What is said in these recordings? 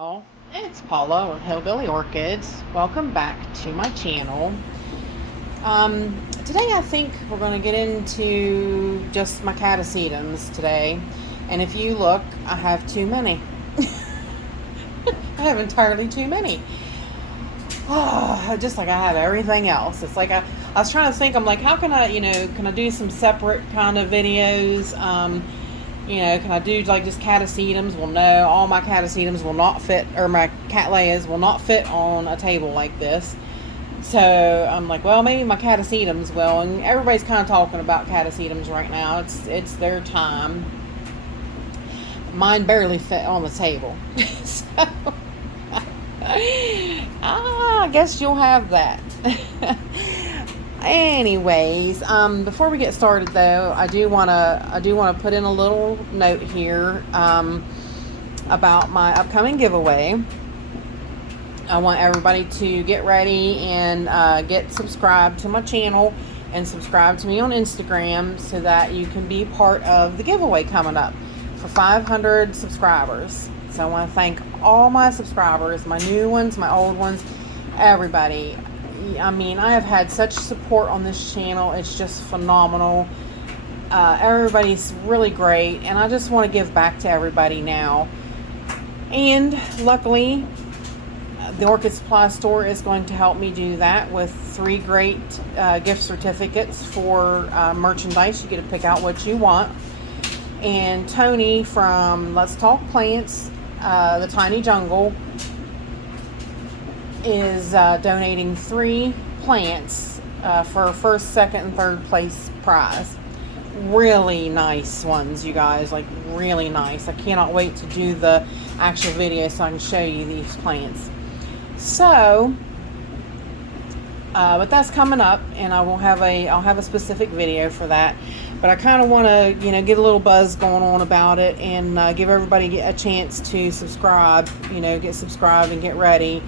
Oh, it's Paula with Hillbilly Orchids. Welcome back to my channel. Today I think we're going to get into just my catasetums today. And if you look, I have too many. I have entirely too many. Oh, just like I have everything else. It's like I was trying to think, I'm like, how can I, can I do some separate kind of videos? Can I do like just catasetums? Well, no, all my catasetums will not fit, or my cattleyas will not fit on a table like this. So I'm like, well, maybe my catasetums will. And everybody's kind of talking about catasetums right now. It's their time. Mine barely fit on the table. So I guess you'll have that. Anyways, before we get started though, I do wanna put in a little note here about my upcoming giveaway. I want everybody to get ready and get subscribed to my channel and subscribe to me on Instagram so that you can be part of the giveaway coming up for 500 subscribers. So I want to thank all my subscribers, my new ones, my old ones, everybody. I mean, I have had such support on this channel. It's just phenomenal. Everybody's really great, and I just want to give back to everybody now. And luckily, the Orchid Supply Store is going to help me do that with 3 great gift certificates for merchandise. You get to pick out what you want. And Tony from Let's Talk Plants, the Tiny Jungle, is donating 3 plants for first, second, and third place prize. Really nice ones, you guys, like really nice. I cannot wait to do the actual video so I can show you these plants. So, but that's coming up, and I'll have a specific video for that. But I kind of want to, get a little buzz going on about it and give everybody a chance to subscribe. Get subscribed and get ready.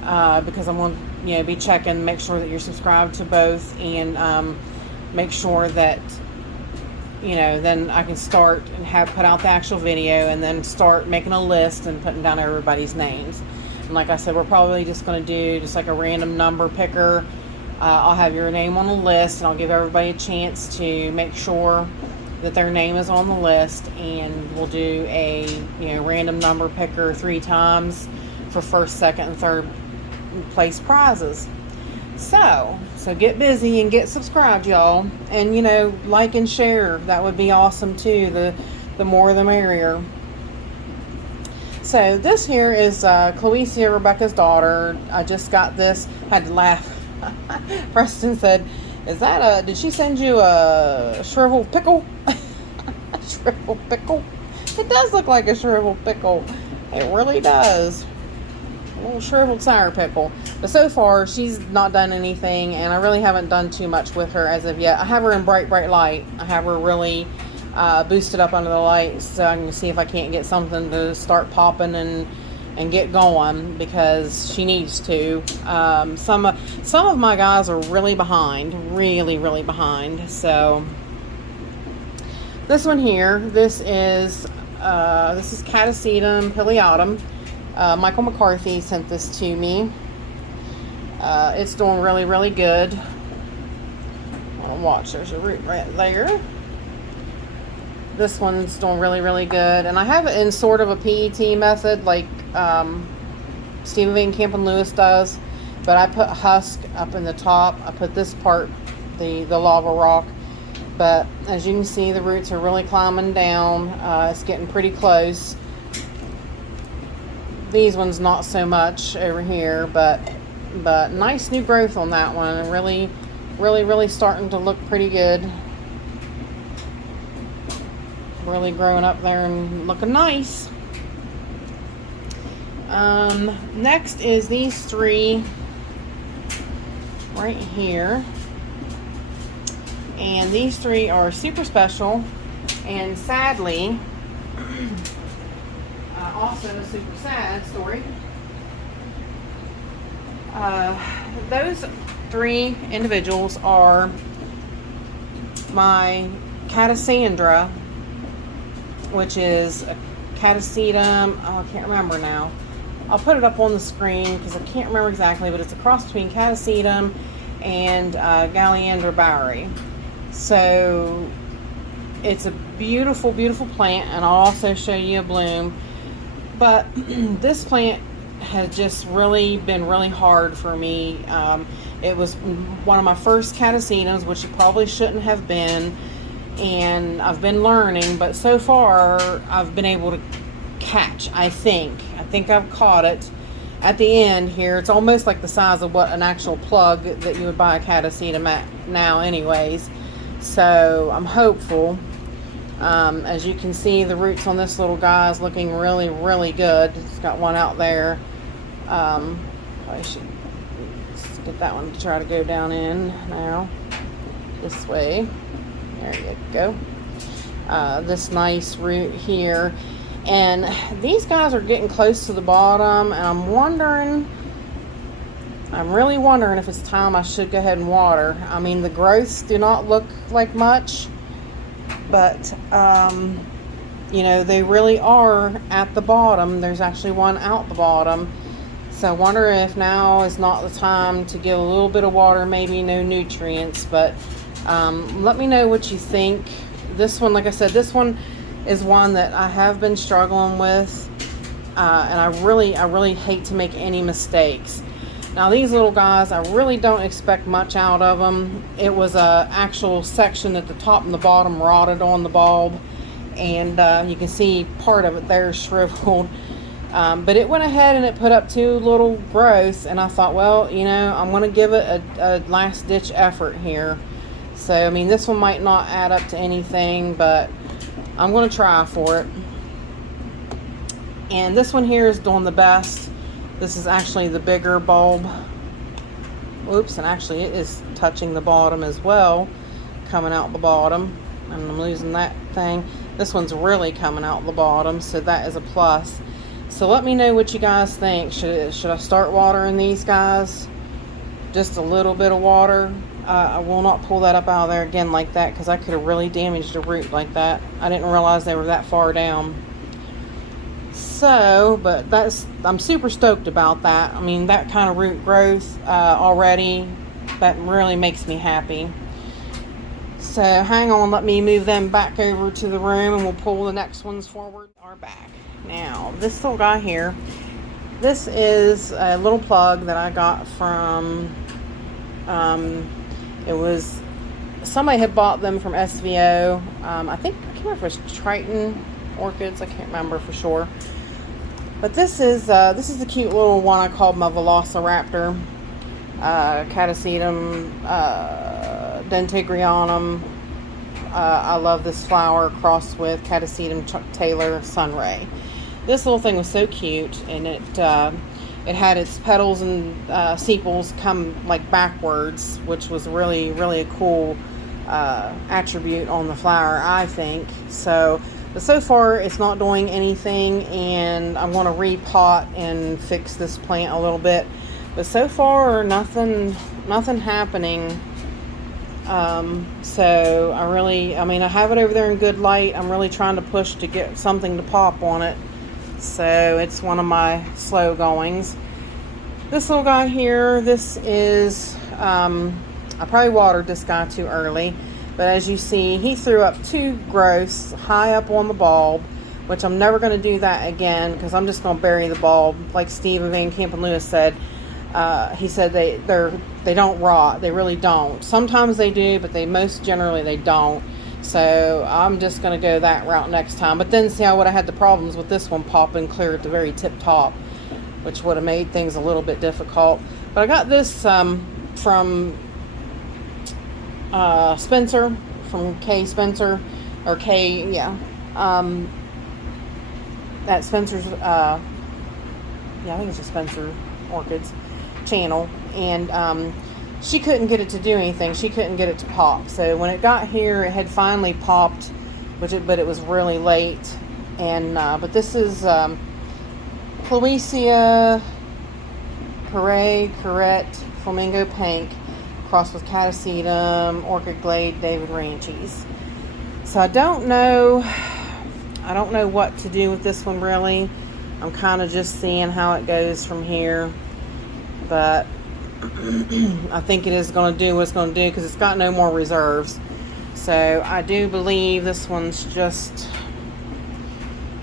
Because I'm going to, be checking, make sure that you're subscribed to both, and make sure that, then I can start and put out the actual video, and then start making a list and putting down everybody's names. And like I said, we're probably just going to do just like a random number picker. I'll have your name on the list, and I'll give everybody a chance to make sure that their name is on the list, and we'll do a random number picker 3 times for first, second, and third place prizes. So get busy and get subscribed, y'all, and like and share. That would be awesome too. The more the merrier. So this here is Cloecia, Rebecca's daughter. I just got this. Had to laugh. Preston said, did she send you a shriveled pickle? A shriveled pickle? It does look like a shriveled pickle. It really does. A little shriveled sour pickle. But so far, she's not done anything, and I really haven't done too much with her as of yet. I have her in bright light. I have her really boosted up under the light, so I can see if I can't get something to start popping and get going, because she needs to. Some of my guys are really behind, really behind. So this one here, this is Catasetum Pileatum. Michael McCarthy sent this to me. It's doing really good. Watch, there's a root right there. This one's doing really good, and I have it in sort of a PET method, like Stephen Van Camp and Lewis does, but I put husk up in the top. I put this part, the lava rock, but as you can see, the roots are really climbing down. It's getting pretty close. These ones not so much over here, but nice new growth on that one. Really starting to look pretty good. Really growing up there and looking nice. Next is these 3 right here, and these 3 are super special, and sadly also a super sad story. Those 3 individuals are my Catasandra, which is a Catasetum, oh, I can't remember now. I'll put it up on the screen because I can't remember exactly, but it's a cross between Catasetum and Galleandra Bowery. So it's a beautiful, beautiful plant, and I'll also show you a bloom. But this plant has just really been really hard for me. It was one of my first Catasetums, which it probably shouldn't have been, and I've been learning, but so far I've been able to catch, I think I've caught it at the end here. It's almost like the size of what an actual plug that you would buy a Catasetum at now anyways. So I'm hopeful. As you can see, the roots on this little guy is looking really, really good. It's got one out there. I should get that one to try to go down in now. This way. There you go. This nice root here. And these guys are getting close to the bottom, and I'm really wondering if it's time I should go ahead and water. I mean, the growths do not look like much, but you know, they really are at the bottom. There's actually one out the bottom. So I wonder if now is not the time to give a little bit of water, maybe no nutrients. But let me know what you think. This one, like I said, this one is one that I have been struggling with, and I really hate to make any mistakes. Now these little guys, I really don't expect much out of them. It was a actual section at the top and the bottom rotted on the bulb, and you can see part of it there shriveled. But it went ahead and it put up 2 little growths, and I thought, well, you know, I'm going to give it a last ditch effort here. So I mean, this one might not add up to anything, but I'm going to try for it. And this one here is doing the best. This is actually the bigger bulb. Oops, and actually it is touching the bottom as well, coming out the bottom. And I'm losing that thing. This one's really coming out the bottom, so that is a plus. So let me know what you guys think. Should I start watering these guys? Just a little bit of water. I will not pull that up out of there again like that, because I could have really damaged a root like that. I didn't realize they were that far down. So, but I'm super stoked about that. I mean, that kind of root growth already, that really makes me happy. So hang on, let me move them back over to the room, and we'll pull the next ones forward. Are back. Now, this little guy here, this is a little plug that I got from, it was, somebody had bought them from SVO. I can't remember if it was Triton Orchids, I can't remember for sure. But this is the cute little one I called my Velociraptor. Catasetum dentigrianum. I love this flower crossed with Catasetum Chuck Taylor Sunray. This little thing was so cute, and it had its petals and sepals come like backwards, which was really, really a cool attribute on the flower, I think. So, but so far it's not doing anything, and I'm going to repot and fix this plant a little bit. But so far, nothing happening. So I mean, I have it over there in good light. I'm really trying to push to get something to pop on it. So it's one of my slow goings. This little guy here, this is, I probably watered this guy too early. But as you see, he threw up 2 growths high up on the bulb, which I'm never going to do that again, because I'm just going to bury the bulb. Like Steve Van Camp and Lewis said, he said they don't rot. They really don't. Sometimes they do, but most generally they don't. So I'm just going to go that route next time. But then see, I would have had the problems with this one popping clear at the very tip top, which would have made things a little bit difficult. But I got this from Spencer, from K Spencer, or K, yeah, at Spencer's, yeah, I think it's just Spencer Orchids channel, and she couldn't get it to do anything. She couldn't get it to pop. So when it got here, it had finally popped, but it was really late. And but this is Cloecia Carrette Flamingo Pink crossed with Catasetum Orchid Glade David Ranchies. So I don't know what to do with this one really. I'm kind of just seeing how it goes from here, but I think it is going to do what it's going to do because it's got no more reserves. So I do believe this one's just,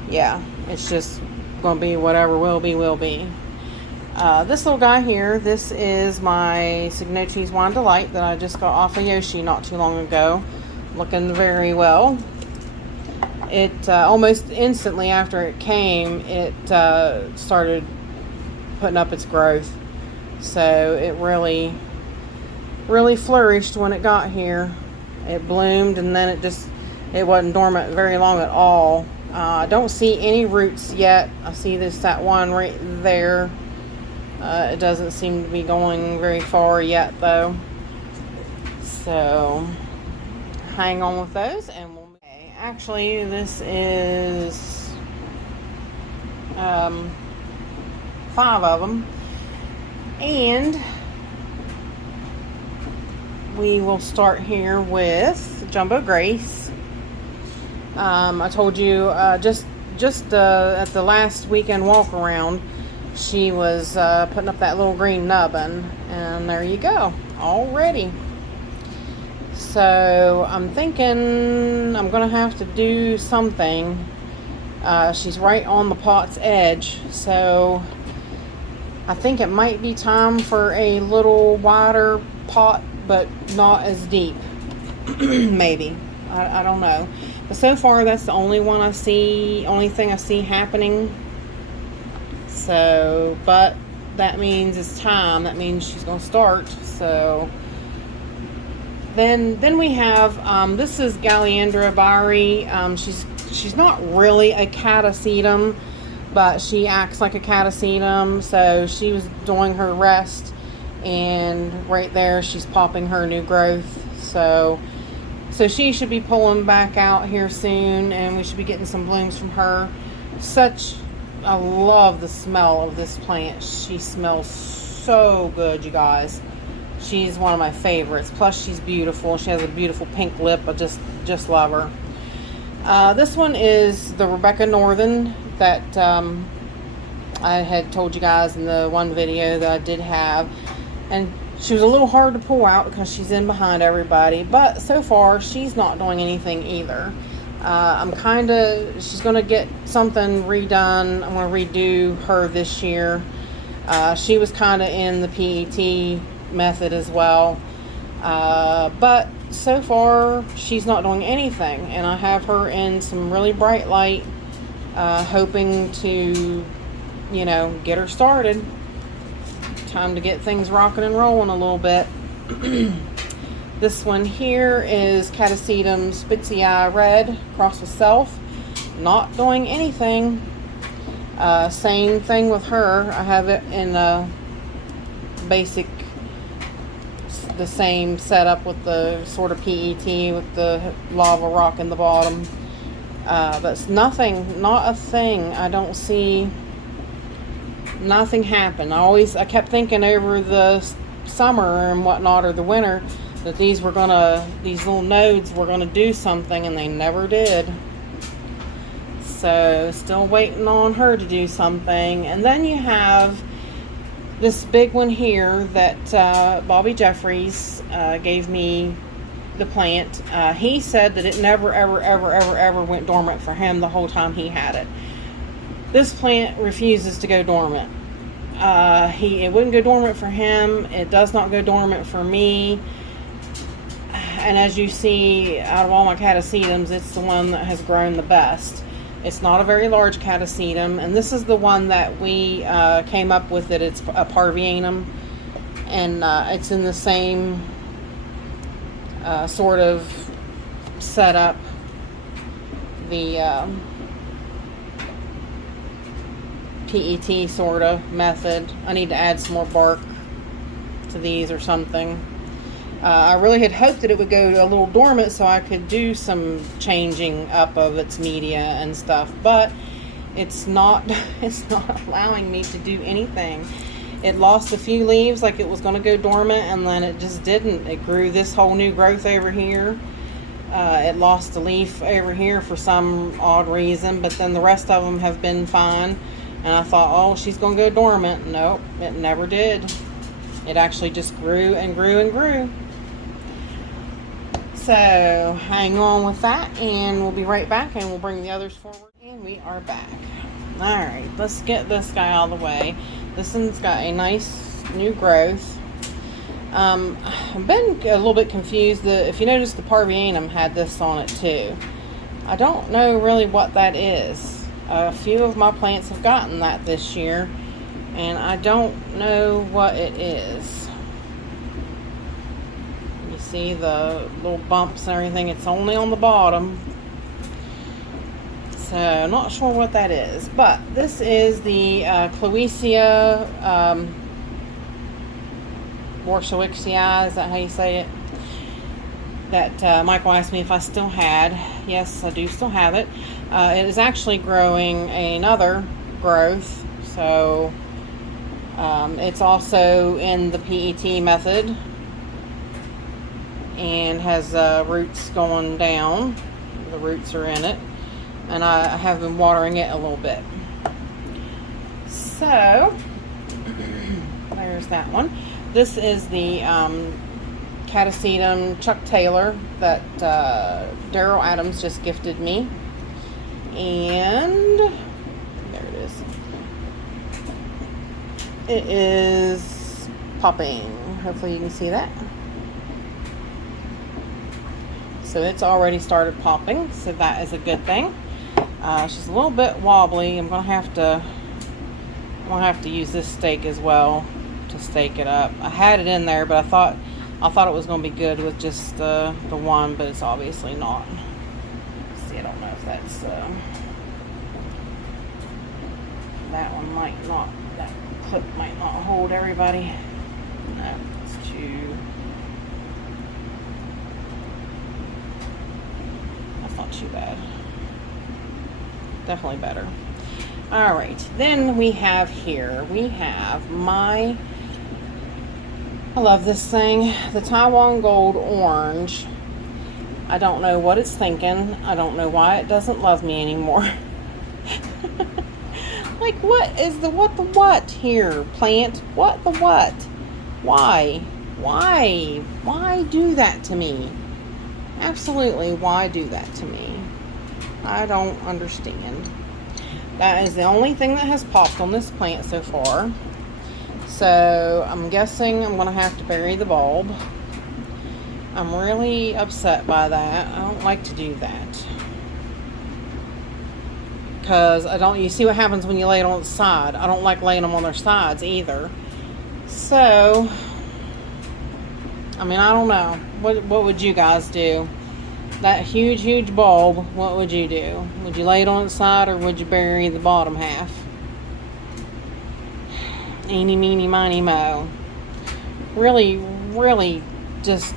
yeah, it's just going to be whatever will be, will be. This little guy here, this is my Signoti's Wine Delight that I just got off of Yoshi not too long ago. Looking very well. It almost instantly after it came, it started putting up its growth. So it really flourished when it got here. It bloomed, and then it wasn't dormant very long at all. I don't see any roots yet. I see that one right there. It doesn't seem to be going very far yet though. So hang on with those, and we'll. Actually, this is 5 of them, and we will start here with Jumbo Grace. I told you just at the last weekend walk around, she was putting up that little green nubbin, and there you go, all ready. So I'm thinking I'm gonna have to do something. She's right on the pot's edge, so I think it might be time for a little wider pot, but not as deep. Maybe. I don't know. But so far that's the only thing I see happening. So, but that means it's time. That means she's gonna start. So then we have this is Galliandra Byrie. She's not really a Catasetum, but she acts like a Catasetum. So she was doing her rest, and right there she's popping her new growth. So she should be pulling back out here soon, and we should be getting some blooms from her. I love the smell of this plant. She smells so good, you guys. She's one of my favorites. Plus, she's beautiful. She has a beautiful pink lip. I just love her. This one is the Rebecca Northern that I had told you guys in the one video that I did have. And she was a little hard to pull out because she's in behind everybody. But so far, she's not doing anything either. She's going to get something redone. I'm going to redo her this year. She was kind of in the PET method as well, but so far she's not doing anything, and I have her in some really bright light, hoping to get her started. Time to get things rocking and rolling a little bit. This one here is Catasetum Spitzii Red crossed with Self, not doing anything. Same thing with her. I have it in a basic, the same setup with the sort of PET with the lava rock in the bottom. But it's nothing, not a thing. I don't see nothing happen. I kept thinking over the summer and whatnot, or the winter, that these little nodes were gonna do something, and they never did. So still waiting on her to do something. And then you have this big one here that Bobby Jeffries gave me the plant. He said that it never ever went dormant for him the whole time he had it. This plant refuses to go dormant. It wouldn't go dormant for him. It does not go dormant for me. And as you see, out of all my Catasetums, it's the one that has grown the best. It's not a very large Catasetum, and this is the one that we came up with, that it's a Parvianum, and it's in the same sort of setup. The PET sort of method. I need to add some more bark to these or something. I really had hoped that it would go a little dormant so I could do some changing up of its media and stuff, but it's not allowing me to do anything. It lost a few leaves like it was going to go dormant, and then it just didn't. It grew this whole new growth over here. It lost a leaf over here for some odd reason, but then the rest of them have been fine. And I thought, oh, she's going to go dormant. Nope, it never did. It actually just grew and grew and grew. So hang on with that, and we'll be right back, and we'll bring the others forward. And we are back. Alright, let's get this guy out of the way. This one's got a nice new growth. I've been a little bit confused. If you notice, the Parvianum had this on it too. I don't know really what that is. A few of my plants have gotten that this year, and I don't know what it is. You see the little bumps and everything. It's only on the bottom, so I'm not sure what that is. But this is the Cloecia Warshawixii, is that how you say it? That Michael asked me if I still had. Yes, I do still have it. It is actually growing another growth, so it's also in the PET method and has roots going down. The roots are in it, and I have been watering it a little bit. So there's that one. This is the Catasetum Chuck Taylor that Daryl Adams just gifted me. And there it is. It is popping. Hopefully you can see that. So it's already started popping, so that is a good thing. She's a little bit wobbly. I'm gonna have to use this stake as well to stake it up. I had it in there, but I thought it was going to be good with just the one, but it's obviously not. Let's see, I don't know if that's that one might not, that clip might not hold everybody. No, it's too, that's not too bad. Definitely better. Alright, then we have I love this thing, the Taiwan Gold Orange. I don't know what it's thinking. I don't know why it doesn't love me anymore. Like, what is the what here, plant? What the what? Why? Why do that to me? Absolutely, why do that to me? I don't understand. That is the only thing that has popped on this plant so far. So I'm guessing I'm going to have to bury the bulb. I'm really upset by that. I don't like to do that. Because you see what happens when you lay it on the side. I don't like laying them on their sides either. So, I mean, I don't know. What would you guys do? That huge bulb, what would you do? Would you lay it on its side, or would you bury the bottom half? Eeny, meeny, miny, mo. Really just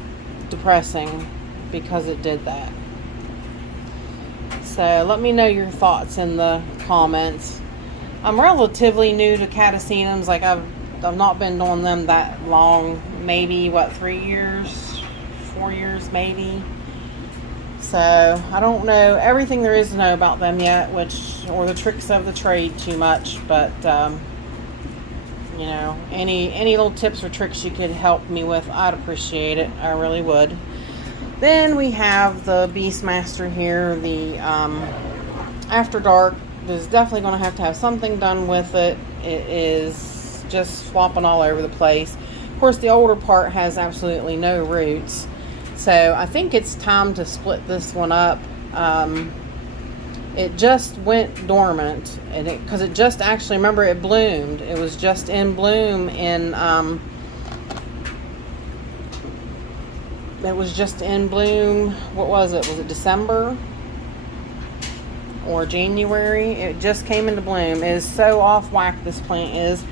depressing because it did that. So let me know your thoughts in the comments. I'm relatively new to Catasetums. Like I've not been doing them that long. Maybe 3 years, 4 years maybe. So I don't know everything there is to know about them yet, or the tricks of the trade too much, but you know, any little tips or tricks you could help me with, I'd appreciate it. I really would. Then we have the Beastmaster here. The After Dark is definitely going to have something done with it. It is just flopping all over the place. Of course, the older part has absolutely no roots. So I think it's time to split this one up. It just went dormant, and because it just actually, remember, it bloomed. It was just in bloom in it was just in bloom. What was it? Was it December or January? It just came into bloom. It is so off whack, this plant is.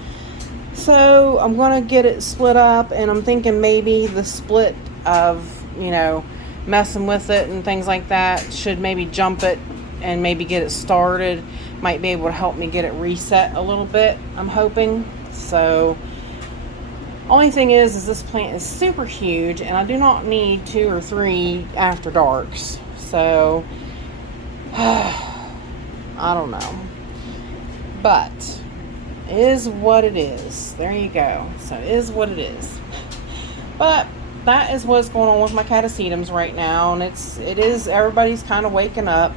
So I'm gonna get it split up, and I'm thinking maybe the split of, you know, messing with it and things like that should maybe jump it and maybe get it started. Might be able to help me get it reset a little bit, I'm hoping. So only thing is this plant is super huge, and I do not need 2 or 3 After Darks. So I don't know, but Is what it is. There you go. So it is what it is. But that is what's going on with my catasetums right now, and it is everybody's kind of waking up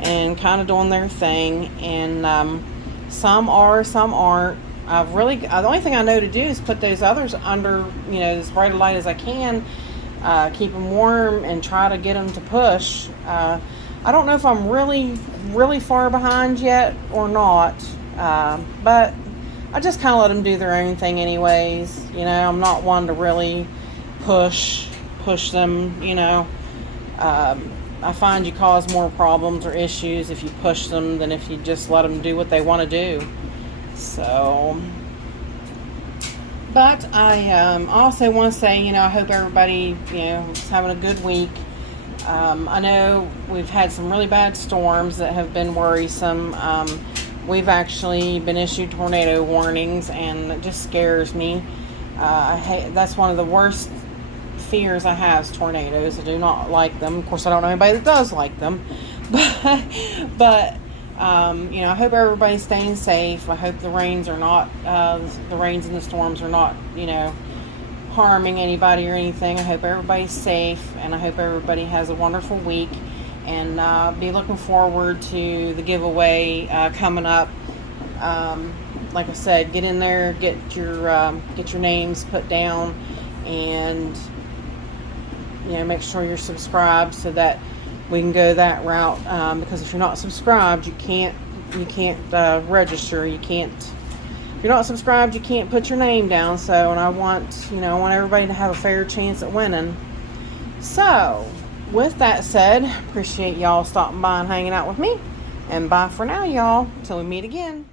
and kind of doing their thing, and some are, some aren't. The only thing I know to do is put those others under, as bright a light as I can, keep them warm, and try to get them to push. I don't know if I'm really, really far behind yet or not, but I just kind of let them do their own thing anyways. I'm not one to really push them, I find you cause more problems or issues if you push them than if you just let them do what they want to do. So, but I also want to say, I hope everybody, is having a good week. I know we've had some really bad storms that have been worrisome. We've actually been issued tornado warnings, and it just scares me. That's one of the worst fears I have, is tornadoes. I do not like them. Of course, I don't know anybody that does like them, but I hope everybody's staying safe. I hope the rains and the storms are not, harming anybody or anything. I hope everybody's safe, and I hope everybody has a wonderful week, and be looking forward to the giveaway coming up. Like I said, get in there, get your names put down, and make sure you're subscribed so that we can go that route. Because if you're not subscribed, you can't register. If you're not subscribed, you can't put your name down. So, and I want everybody to have a fair chance at winning. So, with that said, appreciate y'all stopping by and hanging out with me. And bye for now, y'all. Till we meet again.